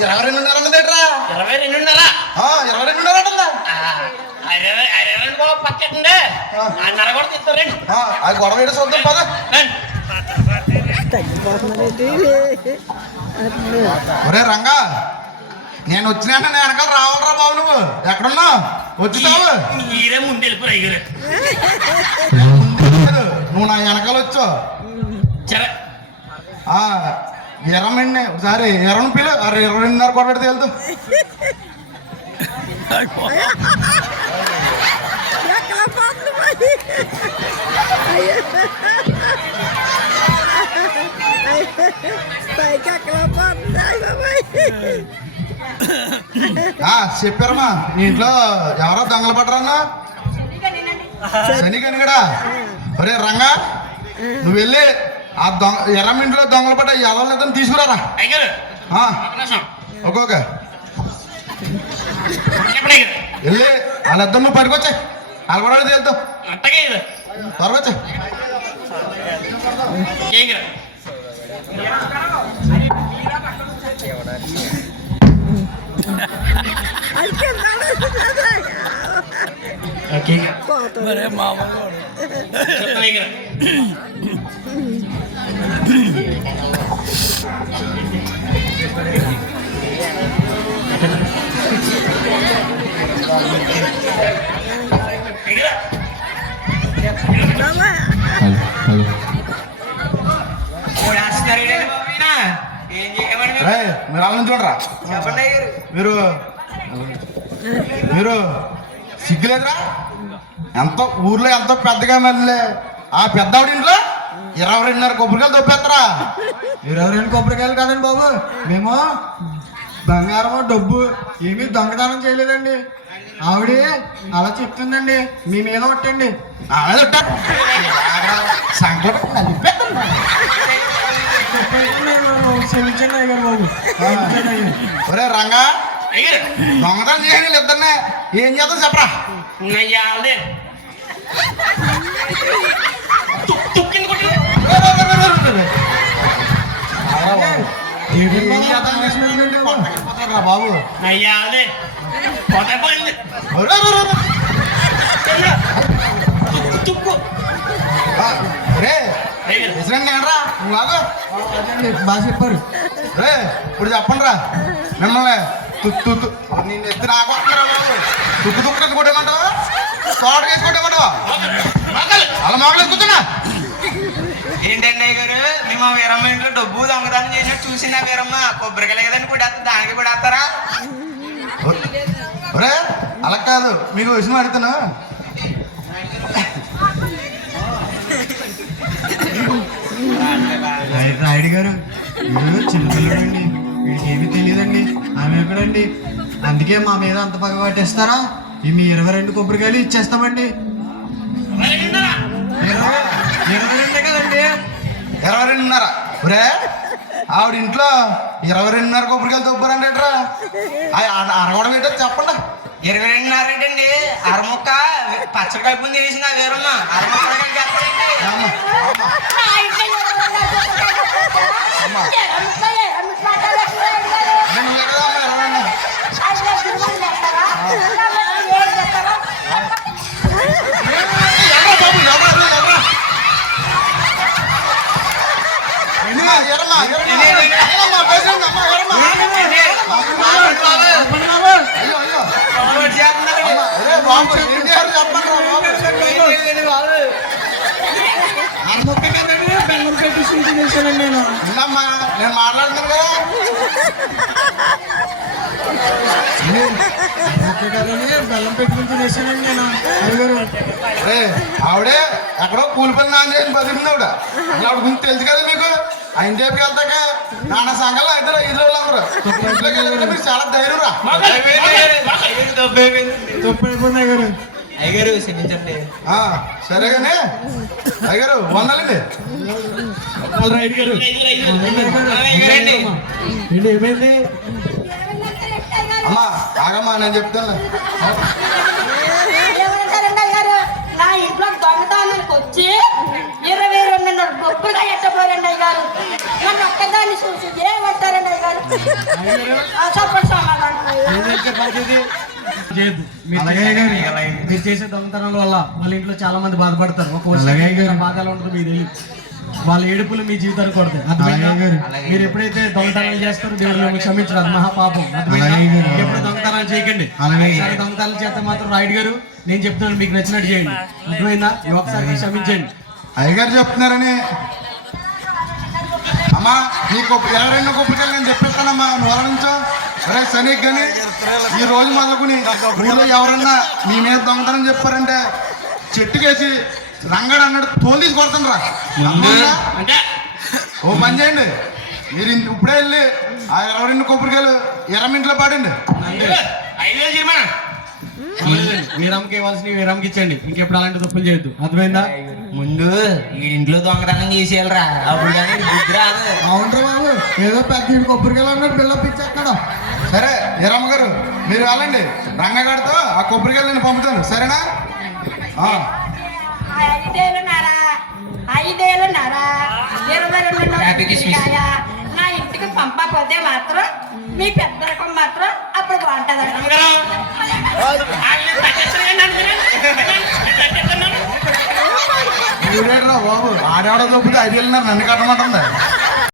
22.5 అన్నదేట్రా? 22.5. 22.5 అంటుందా? 22 బాబు పచ్చండి. అన్నర కూడా తీస్తారండి. అది గొడవ ఏడు చూద్దాం పద. ఒరే రంగా, నేను వచ్చినా నేను వెనకాల రావాలరా బాబు. నువ్వు ఎక్కడున్నా వచ్చుతావు? మీరే ముందు వెళ్ళిపోరు అయ్యారు. నువ్వు నా వెనకాల వచ్చావు. సరే ఎర్రమండి ఒకసారి ఎర్రను పిలు. 22.5 కొట్టడితే వెళ్తూ. చెప్పారమ్మా, నీ ఇంట్లో ఎవరో దొంగలు పట్టరన్నా? శనికని కూడా. ఒరే రంగా, నువ్వు వెళ్ళి ఆ ఎర్రమింట్లో దొంగలు పడ్డ ఎవరిని తీసుకురారా. ఒక్కొక్క వెళ్ళి వాళ్ళిద్దరు నువ్వు పట్టుకొచ్చాయి. వాళ్ళు కూడా తేలుతావు. త్వరగా వచ్చాయి. మీరు వాళ్ళని చూడరా? మీరు మీరు సిగ్గులేదురా? ఎంతో ఊర్లో ఎంతో పెద్దగా మళ్ళీ ఆ పెద్దవాడి ఇంట్లో 22.5 కొబ్బరికాయలు దొప్పేస్తారా? 22 కొబ్బరికాయలు కాదండి బాబు, మేము బంగారము డబ్బు ఏమీ దొంగతనం చేయలేదండి. ఆవిడ అలా చెప్తుందండి, మీ మీద ఒట్టండి. క్షమించండి అయ్యారు బాబు. ఒరే రంగా, దొంగతనం చేయండి ఇద్దరినే. ఏం చేద్దాం చెప్పరా? బాబు బాగా చెప్పారు. రే ఇప్పుడు చెప్పండి రా, మిమ్మల్ని నేను ఎత్తి నాకొస్తారా బాబు? తుక్కు కొట్టేమంటావా? తోట వేసుకోమంటావా? అలా మొగలేదు కూర్చున్నా. ఏంటండి అయ్య గారు, మేము వీరమ్మ ఇంట్లో డబ్బు దొంగతనం చేసినట్టు చూసిందా వీరమ్మ? కొబ్బరికాయలు కదండి కూడా దానికి కూడా వేస్తారా? ఒరే అలా కాదు, మీకు విషయం అడుగుతాను. రాయుడు గారు, మీరు చిన్నపిల్లడండి, వీడికి ఏమీ తెలియదండి. ఆమె ఎక్కడండి? అందుకే మా మీద అంత పగ పట్టేస్తారా? మీ 22 కొబ్బరికాయలు ఇచ్చేస్తామండి. 22 కదండి. 22.5. ఒరే ఆవిడ ఇంట్లో 22.5 కొబ్బరికాయలు తొప్పారంటే అరగడం ఏంటో చెప్పండి. 22.5 ఏంటండి? అరముక్క పచ్చడి కలుపుని చేసిన వీరమ్మ అరముక్క నేను మాట్లాడుతున్నాను కదా. బెల్లం పెట్టుకుని తినేసానండి నేను. ఆవిడే ఎక్కడో కూలిపల్లి నాన్న చేసి బతికింది ఆవిడ. ఆవిడ గురించి తెలుసు కదా మీకు. ఆయన చెప్పి వెళ్తాక నాన్న సంఘాలు ఇద్దరు 5 రోజులు అందరూ మీరు చాలా ధైర్యం రా. తప్పైపోయింది అయ్యారు. అయ్యగారు క్షమించండి. సరే కానీ అయ్యగారు వందాలండి. ఏమైంది అమ్మా? ఆగమ్మా, నేను చెప్తాను. నా ఇంట్లో దొంగతనానికి వచ్చి 22.5 గొప్పగా ఎట్టపోయారండి అయ్య గారు. నన్ను ఒక్కదాన్ని చూసి ఏమంటారండి అయ్య గారు? చెప్పండి సమాధానం ఏదైతే చెప్పండి ఇది చేయొద్దు. మీరు అలాగే చేసే- గారు. మీరు చేసే దొంగతనాల వల్ల వాళ్ళ ఇంట్లో చాలా మంది బాధపడతారు. ఒక వర్షం అలాగే గారు. బాధ ఎలా ఉంటుందో మీకు తెలియదు. వాళ్ళ ఏడుపులు మీ జీవితానికి కొడతాయి. అర్థమైందా? అలాగే గారు. మీరు ఎప్పుడైతే దొంగతనాలు చేస్తారో దేవుడు మిమ్మల్ని క్షమించడు. అది మహాపాపం. అర్థమైందా? అలాగే గారు. ఎప్పుడు దొంగతనాలు చేయకండి. అలాగే. ఒకసారి దొంగతనాలు చేస్తే మాత్రం రాయుడు గారు నేను చెప్తున్నాను మీకు నచ్చినట్టు చేయండి. అర్థమైందా? ఈ ఒకసారి క్షమించండి. అయ్యగారు చెప్తున్నారని అమ్మా నీ కొబ్బరి 22 కొబ్బరికాయలు నేను తెప్పిస్తానమ్మా నువ్వు అలా నుంచో అరే శనికి కానీ ఈ రోజు మొదలుకుని ఊళ్ళో ఎవరన్నా మీ మీద దొంగతనం చెప్పారంటే చెట్టుకేసి రంగడు అన్నాడు తోలు తీసి కొడతాను రా అంటే ఓ పని చేయండి మీరు ఇప్పుడే వెళ్ళి ఆ 22 కొబ్బరికాయలు ఎర్రమింట్లో పాడండి అంతే. 5,000 తీర్మానం వీరమ్మకి ఇవ్వాల్సిన వీరమ్మకి ఇచ్చండి. ఇంకెప్పుడు అలాంటి తప్పులు చేయొద్దు. అర్థమైందా? ముందు ఈ ఇంట్లో దొంగతనం చేసేయాలరా అప్పుడు కానీ బుద్ధి రాదు. అవునరా బాబు ఏదో పెద్ద కొబ్బరికాయలు అన్నాడు బిల్డప్ ఇచ్చేస్తాడు. సరే ఎర్రమ్మ గారు మీరు వెళ్ళండి రంగగాడితో ఆ కొబ్బరికాయలు నేను పంపుతాను సరేనా ఆ. 5,000 5,000 22 Happy Christmas. కొబ్బరికాయ నా ఇంటికి పంపకపోతే మాత్రం మీ పెద్ద రకం మాత్రం అప్పుడు బాగుంటుందండి అమ్మగారు వాళ్ళని తగ్గిస్తున్నాను ఊరేడురా బాబు ఆడేవాడో దొబ్బుతే 5 వెళ్ళినారు నన్ను కట్టమంటుంది